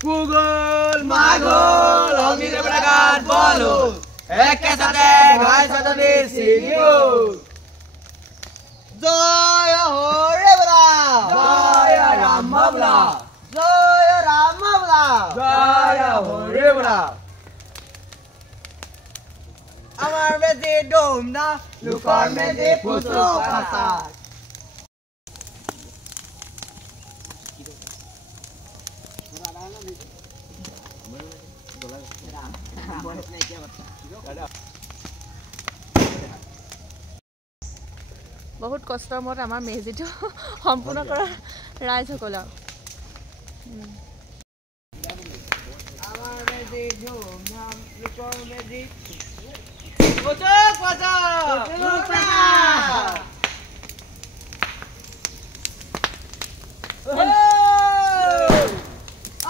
কুগল muggle অগ্নি দেবতার বল একে সাথে গায় সাথে সিগিও জয় হরে বলা জয় রাম বলা জয় রাম বলা জয় হরে বলা আমার মেজে ডোম না লুকার মেজে পুত্র পাতা বহুত কষ্টৰ মত আমাৰ মেজিটো সম্পূৰ্ণ কৰা ৰাইজসকল আমার মেজে ডোম না লুকার মেজে পুত্র পাতা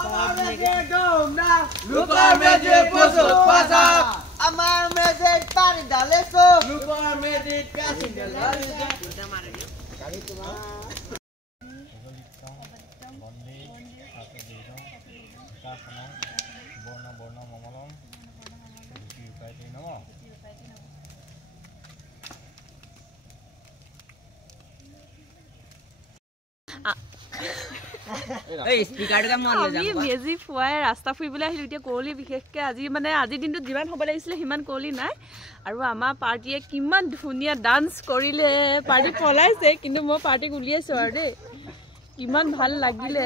আমার মেজে ডোম না লুকার মেজে পুত্র পাতা আমার মেজে পানি ডালেছো লুকার মেজে প্যাসি ডালেছো গাড়ি তোমার বন্দে সাথে দিন কাসনা বর্ণ বর্ণ মমলম দুটি উপায় নম আমি মেজি ফুৱাই ৰাস্তা ফুৰিবলৈ আহিলোঁ এতিয়া কুঁৱলী বিশেষকৈ আজিৰ দিনটোত যিমান হ'ব লাগিছিলে সিমান কুঁৱলী নাই আৰু আমাৰ পাৰ্টীয়ে কিমান ধুনীয়া ডান্স কৰিলে পাৰ্টি পলাইছে কিন্তু মই পাৰ্টিক উলিয়াইছোঁ আৰু দেই কিমান ভাল লাগিলে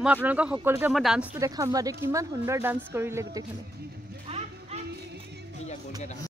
মই আপোনালোকক সকলোকে মই ডান্সটো দেখাম বাৰু কিমান সুন্দৰ ডান্স কৰিলে গোটেইখিনি